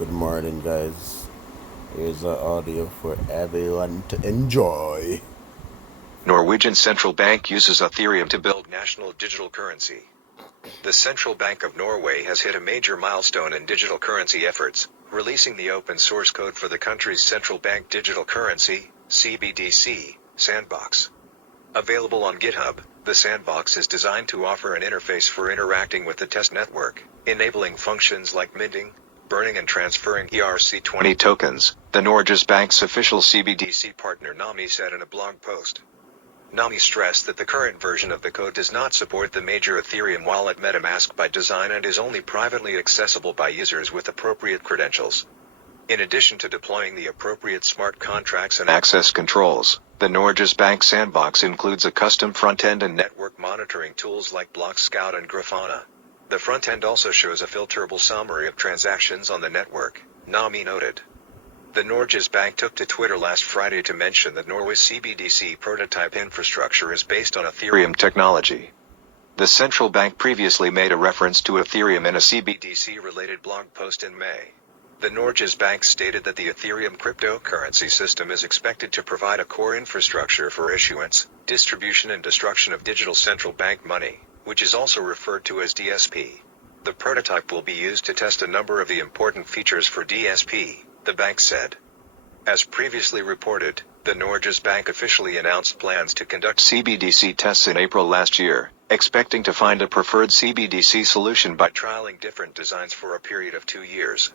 Good morning, guys. Here's an audio for everyone to enjoy. Norwegian central bank uses Ethereum to build national digital currency. The Central Bank of Norway has hit a major milestone in digital currency efforts, releasing the open source code for the country's central bank digital currency, CBDC, sandbox. Available on GitHub, the sandbox is designed to offer an interface for interacting with the test network, enabling functions like minting, burning and transferring ERC20 tokens, the Norges Bank's official CBDC partner Nami said in a blog post. Nami stressed that the current version of the code does not support the major Ethereum wallet MetaMask by design and is only privately accessible by users with appropriate credentials. In addition to deploying the appropriate smart contracts and access controls, the Norges Bank sandbox includes a custom front-end and network monitoring tools like Block Scout and Grafana. The front-end also shows a filterable summary of transactions on the network, Nami noted. The Norges Bank took to Twitter last Friday to mention that Norway's CBDC prototype infrastructure is based on Ethereum technology. The central bank previously made a reference to Ethereum in a CBDC-related blog post in May. The Norges Bank stated that the Ethereum cryptocurrency system is expected to provide a core infrastructure for issuance, distribution and destruction of digital central bank money, which is also referred to as DSP. The prototype will be used to test a number of the important features for DSP, the bank said. As previously reported, the Norges Bank officially announced plans to conduct CBDC tests in April last year, expecting to find a preferred CBDC solution by trialing different designs for a period of 2 years.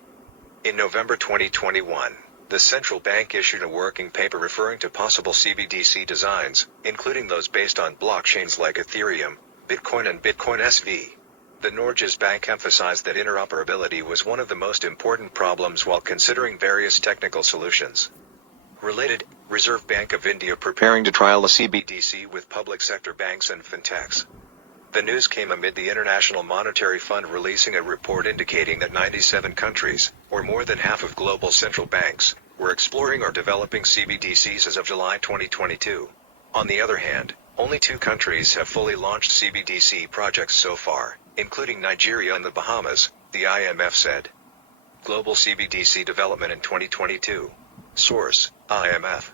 In November 2021, the central bank issued a working paper referring to possible CBDC designs, including those based on blockchains like Ethereum, Bitcoin and Bitcoin SV. The Norges Bank emphasized that interoperability was one of the most important problems while considering various technical solutions. Related, Reserve Bank of India preparing to trial a CBDC with public sector banks and fintechs. The news came amid the International Monetary Fund releasing a report indicating that 97 countries, or more than half of global central banks, were exploring or developing CBDCs as of July 2022. On the other hand, only 2 countries have fully launched CBDC projects so far, including Nigeria and the Bahamas, the IMF said. Global CBDC development in 2022. Source, IMF.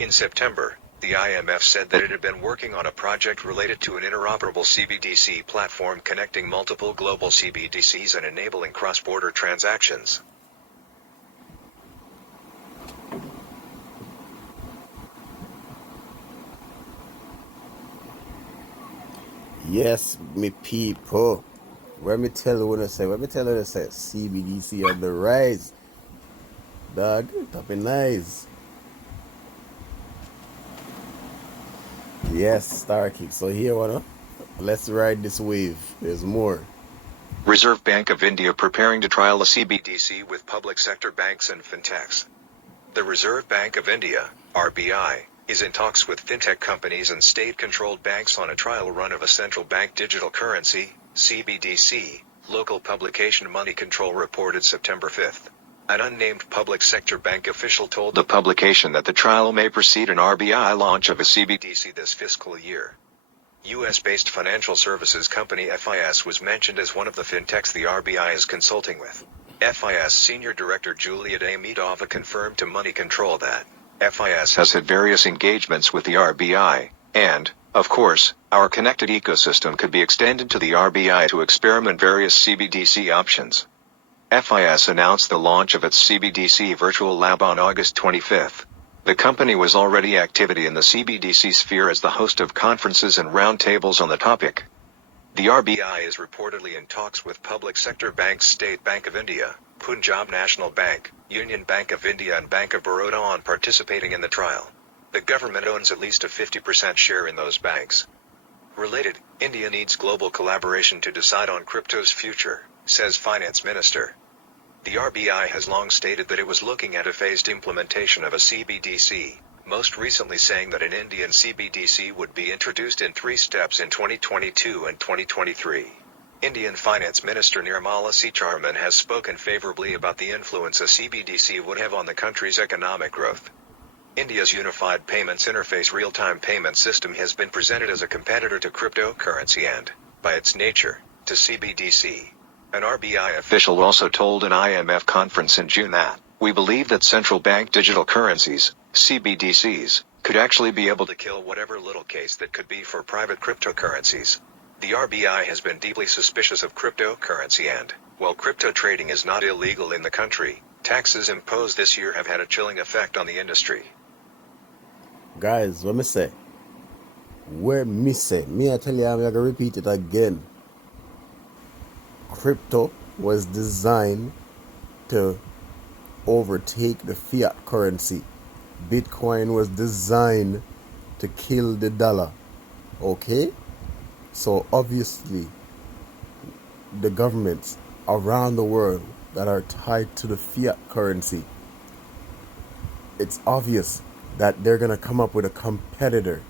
In September, the IMF said that it had been working on a project related to an interoperable CBDC platform connecting multiple global CBDCs and enabling cross-border transactions. Yes, me people. Let me tell you what I say. CBDC on the rise. Dog, top and nice. Yes, Starkey. So here, let's ride this wave. There's more. Reserve Bank of India preparing to trial a CBDC with public sector banks and fintechs. The Reserve Bank of India, RBI, is in talks with fintech companies and state-controlled banks on a trial run of a central bank digital currency, CBDC, local publication Money Control reported September 5. An unnamed public sector bank official told the publication that the trial may precede an RBI launch of a CBDC this fiscal year. US-based financial services company FIS was mentioned as one of the fintechs the RBI is consulting with. FIS Senior Director Julia Demidova confirmed to Money Control that FIS has had various engagements with the RBI, and, of course, our connected ecosystem could be extended to the RBI to experiment various CBDC options. FIS announced the launch of its CBDC virtual lab on August 25. The company was already active in the CBDC sphere as the host of conferences and roundtables on the topic. The RBI is reportedly in talks with public sector banks State Bank of India, Punjab National Bank, Union Bank of India and Bank of Baroda on participating in the trial. The government owns at least a 50% share in those banks. Related, India needs global collaboration to decide on crypto's future, says Finance Minister. The RBI has long stated that it was looking at a phased implementation of a CBDC, most recently saying that an Indian CBDC would be introduced in 3 steps in 2022 and 2023. Indian Finance Minister Nirmala Sitharaman has spoken favorably about the influence a CBDC would have on the country's economic growth. India's Unified Payments Interface real-time payment system has been presented as a competitor to cryptocurrency and, by its nature, to CBDC. An RBI official also told an IMF conference in June that, "We believe that central bank digital currencies, CBDCs, could actually be able to kill whatever little case that could be for private cryptocurrencies." The RBI has been deeply suspicious of cryptocurrency and, while crypto trading is not illegal in the country, taxes imposed this year have had a chilling effect on the industry. Guys, what me say? Me I tell you, I'm gonna repeat it again. Crypto was designed to overtake the fiat currency. Bitcoin was designed to kill the dollar. Okay? So obviously, the governments around the world that are tied to the fiat currency, it's obvious that they're going to come up with a competitor.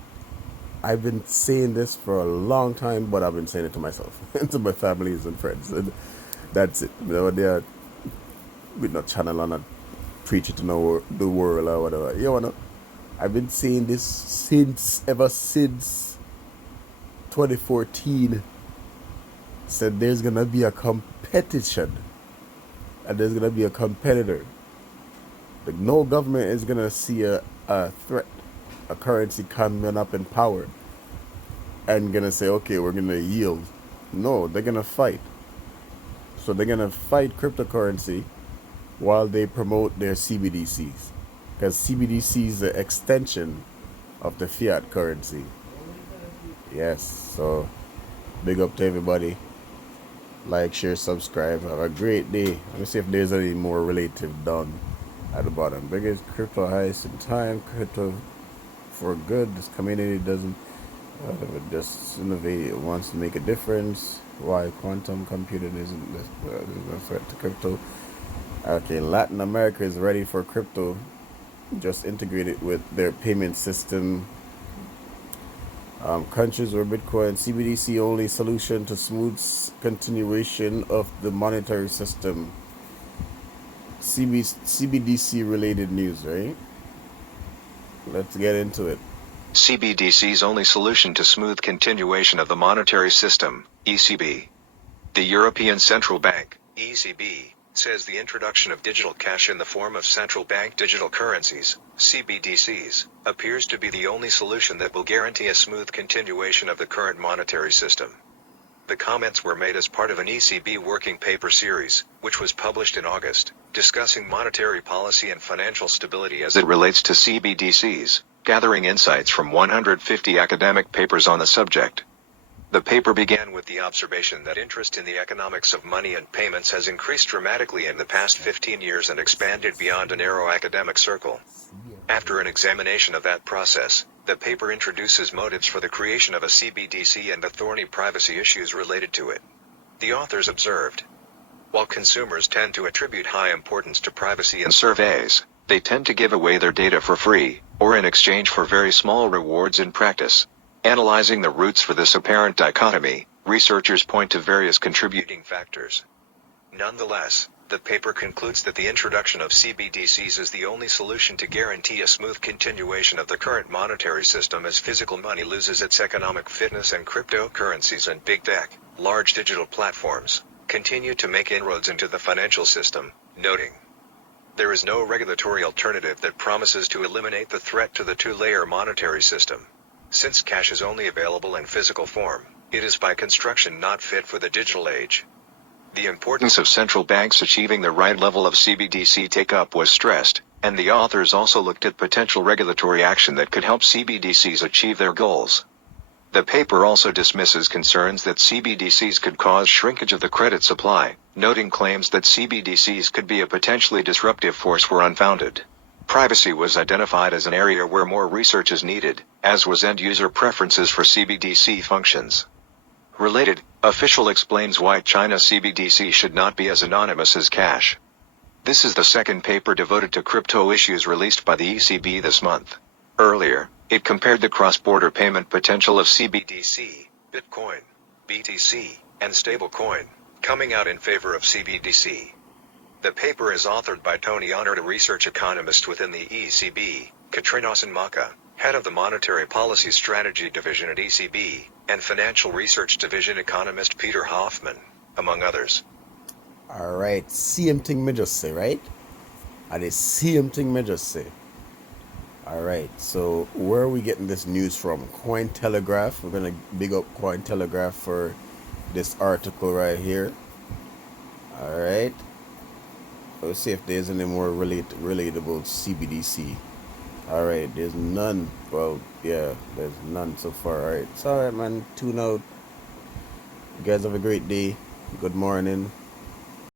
I've been saying this for a long time, but I've been saying it to myself and to my families and friends. And that's it. You know, they're with no channel and not preach it to the world or whatever. You know, I've been saying this ever since 2014. Said there's going to be a competition and there's going to be a competitor. Like, no government is going to see a threat, a currency coming up in power and going to say, okay, we're going to yield. No, they're going to fight. So they're going to fight cryptocurrency while they promote their CBDCs. Because CBDC is the extension of the fiat currency. Yes, so big up to everybody. Like, share, subscribe. Have a great day. Let me see if there's any more relative done at the bottom. Biggest crypto heist in time. Crypto for good. This community doesn't just innovate. It wants to make a difference. Why quantum computing isn't a threat to crypto. Okay, Latin America is ready for crypto. Just integrate it with their payment system. Countries where Bitcoin CBDC only solution to smooth continuation of the monetary system. CBDC related news, right? Let's get into it. CBDC's only solution to smooth continuation of the monetary system, ECB. The European Central Bank, ECB, says the introduction of digital cash in the form of central bank digital currencies, CBDCs, appears to be the only solution that will guarantee a smooth continuation of the current monetary system. The comments were made as part of an ECB working paper series, which was published in August, discussing monetary policy and financial stability as it relates to CBDCs, gathering insights from 150 academic papers on the subject. The paper began with the observation that interest in the economics of money and payments has increased dramatically in the past 15 years and expanded beyond a narrow academic circle. After an examination of that process, the paper introduces motives for the creation of a CBDC and the thorny privacy issues related to it. The authors observed, while consumers tend to attribute high importance to privacy in surveys, they tend to give away their data for free, or in exchange for very small rewards in practice. Analyzing the roots for this apparent dichotomy, researchers point to various contributing factors. Nonetheless, the paper concludes that the introduction of CBDCs is the only solution to guarantee a smooth continuation of the current monetary system as physical money loses its economic fitness and cryptocurrencies and big tech, large digital platforms, continue to make inroads into the financial system, noting, there is no regulatory alternative that promises to eliminate the threat to the two-layer monetary system. Since cash is only available in physical form, it is by construction not fit for the digital age. The importance of central banks achieving the right level of CBDC take-up was stressed, and the authors also looked at potential regulatory action that could help CBDCs achieve their goals. The paper also dismisses concerns that CBDCs could cause shrinkage of the credit supply, noting claims that CBDCs could be a potentially disruptive force were unfounded. Privacy was identified as an area where more research is needed, as was end-user preferences for CBDC functions. Related, official explains why China CBDC should not be as anonymous as cash. This is the second paper devoted to crypto issues released by the ECB this month. Earlier, it compared the cross-border payment potential of CBDC, Bitcoin, BTC, and stablecoin, coming out in favor of CBDC. The paper is authored by Tony Honored, a research economist within the ECB, Katrina Osenmaka, head of the Monetary Policy Strategy Division at ECB, and Financial Research Division economist Peter Hoffman, among others. Alright, same thing me just say, right? And the same thing me just say. Alright, so where are we getting this news from? Cointelegraph. We're gonna big up Cointelegraph for this article right here. Alright. Let's see if there's any more relatable CBDC. Alright, there's none. Well, yeah, there's none so far. Alright. It's alright, man. Tune out. You guys have a great day. Good morning.